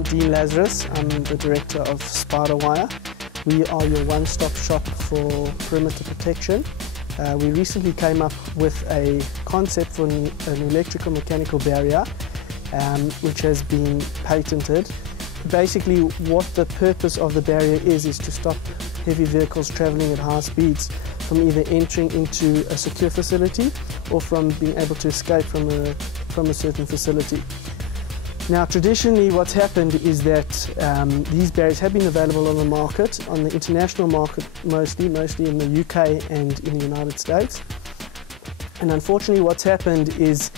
I'm Dean Lazarus. I'm the director of SpiderWire. We are your one-stop shop for perimeter protection. We recently came up with a concept for an electrical mechanical barrier which has been patented. Basically what the purpose of the barrier is to stop heavy vehicles travelling at high speeds from either entering into a secure facility or from being able to escape from a certain facility. Now traditionally what's happened is that these barriers have been available on the market, on the international market mostly in the UK and in the United States. And unfortunately what's happened is,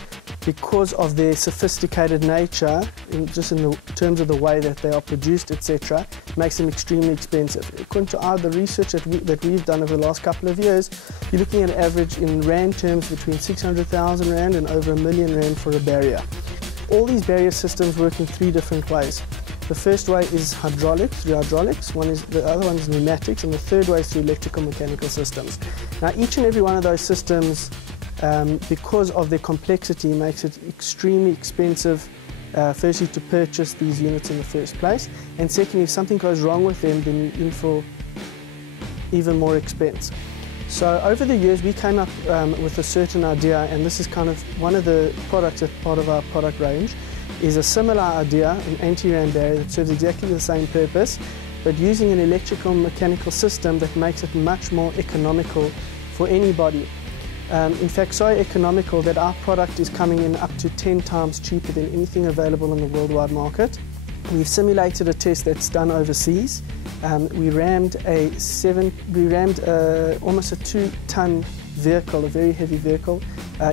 because of their sophisticated nature, just in terms of the way that they are produced, etc., makes them extremely expensive. According to the research that we've done over the last couple of years, you're looking at an average in rand terms between 600,000 rand and over R1 million for a barrier. All these barrier systems work in three different ways. The first way is hydraulics, the other one is pneumatics, and the third way is through electrical mechanical systems. Now each and every one of those systems, because of their complexity, makes it extremely expensive, firstly to purchase these units in the first place, and secondly, if something goes wrong with them, then you're in for even more expense. So over the years we came up with a certain idea, and this is kind of one of the products that's part of our product range, is a similar idea, an anti-ram barrier that serves exactly the same purpose, but using an electrical mechanical system that makes it much more economical for anybody. In fact, so economical that our product is coming in up to 10 times cheaper than anything available in the worldwide market. We've simulated a test that's done overseas. We rammed almost a 2-ton vehicle, a very heavy vehicle,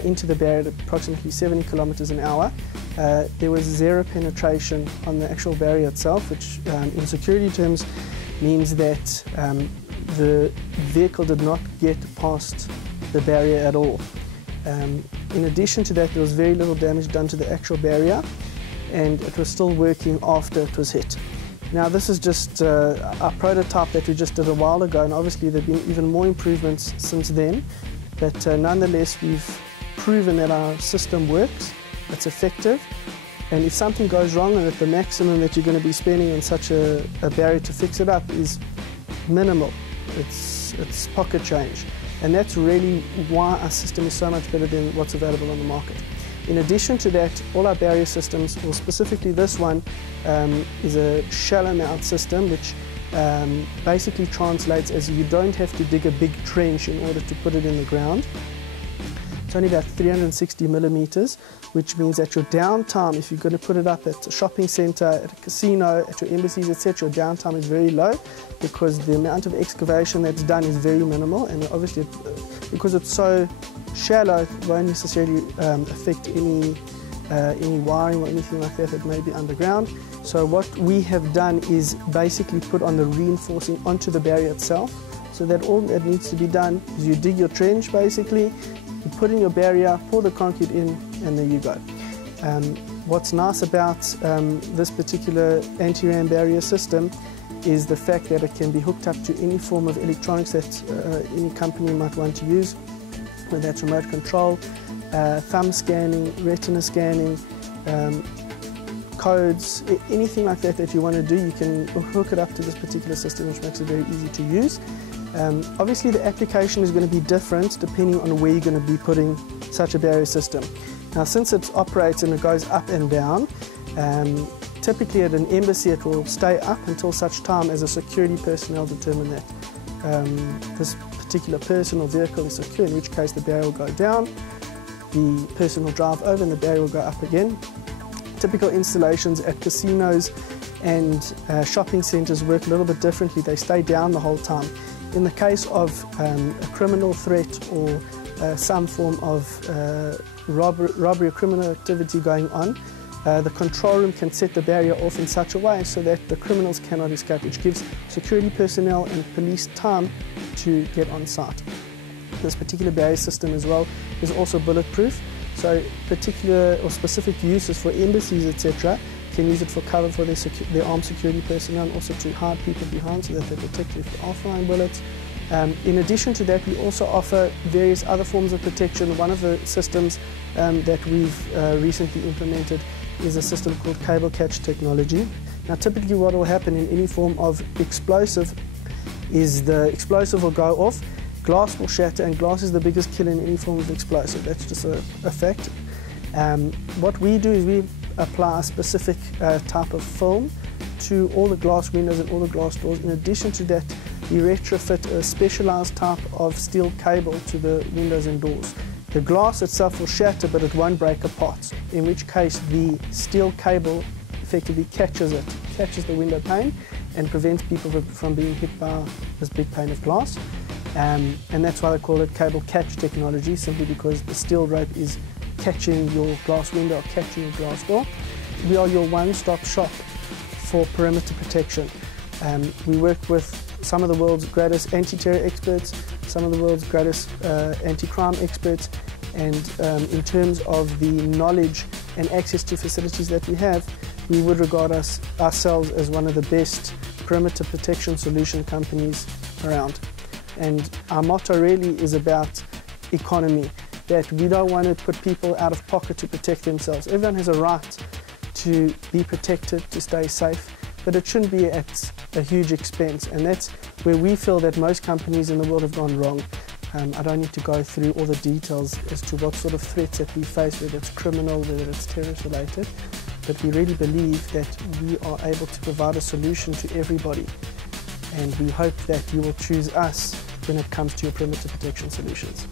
into the barrier at approximately 70 kilometers an hour. There was zero penetration on the actual barrier itself, which in security terms means that the vehicle did not get past the barrier at all. In addition to that, there was very little damage done to the actual barrier, and it was still working after it was hit. Now this is just a prototype that we just did a while ago, and obviously there have been even more improvements since then, but nonetheless we've proven that our system works, it's effective, and if something goes wrong and that the maximum that you're going to be spending on such a barrier to fix it up is minimal, it's pocket change. And that's really why our system is so much better than what's available on the market. In addition to that, all our barrier systems, or specifically this one, is a shallow mount system, which basically translates as you don't have to dig a big trench in order to put it in the ground. It's only about 360 millimeters, which means that your downtime, if you're going to put it up at a shopping center, at a casino, at your embassies, etc., your downtime is very low because the amount of excavation that's done is very minimal, and obviously because it's so shallow, it won't necessarily affect any wiring or anything like that may be underground. So what we have done is basically put on the reinforcing onto the barrier itself, so that all that needs to be done is you dig your trench basically, you put in your barrier, pour the concrete in, and there you go. What's nice about this particular anti-ram barrier system is the fact that it can be hooked up to any form of electronics that any company might want to use, whether that's remote control, thumb scanning, retina scanning, codes, anything like that that you want to do, you can hook it up to this particular system, which makes it very easy to use. Obviously the application is going to be different depending on where you're going to be putting such a barrier system. Now since it operates and it goes up and down, typically at an embassy it will stay up until such time as a security personnel determine that this particular person or vehicle is secure, in which case the barrier will go down, the person will drive over and the barrier will go up again. Typical installations at casinos and shopping centres work a little bit differently. They stay down the whole time. In the case of a criminal threat or some form of robbery or criminal activity going on, the control room can set the barrier off in such a way so that the criminals cannot escape, which gives security personnel and police time to get on site. This particular barrier system as well is also bulletproof, so particular or specific uses for embassies, etc., can use it for cover for their armed security personnel, and also to hide people behind so that they protect if they are firing bullets. In addition to that, we also offer various other forms of protection. One of the systems that we've recently implemented is a system called cable catch technology. Now typically what will happen in any form of explosive is the explosive will go off, glass will shatter, and glass is the biggest killer in any form of explosive. That's just a fact. What we do is we apply a specific type of film to all the glass windows and all the glass doors. In addition to that, we retrofit a specialized type of steel cable to the windows and doors. The glass itself will shatter, but it won't break apart, in which case the steel cable effectively catches the window pane and prevents people from being hit by this big pane of glass. And that's why they call it cable catch technology, simply because the steel rope is catching your glass window or catching your glass door. We are your one-stop shop for perimeter protection. We work with some of the world's greatest anti-terror experts, some of the world's greatest anti-crime experts, and in terms of the knowledge and access to facilities that we have, we would regard ourselves as one of the best perimeter protection solution companies around. And our motto really is about economy, that we don't want to put people out of pocket to protect themselves. Everyone has a right to be protected, to stay safe, but it shouldn't be at a huge expense, and that's where we feel that most companies in the world have gone wrong. I don't need to go through all the details as to what sort of threats that we face, whether it's criminal, whether it's terrorist related, but we really believe that we are able to provide a solution to everybody, and we hope that you will choose us when it comes to your perimeter protection solutions.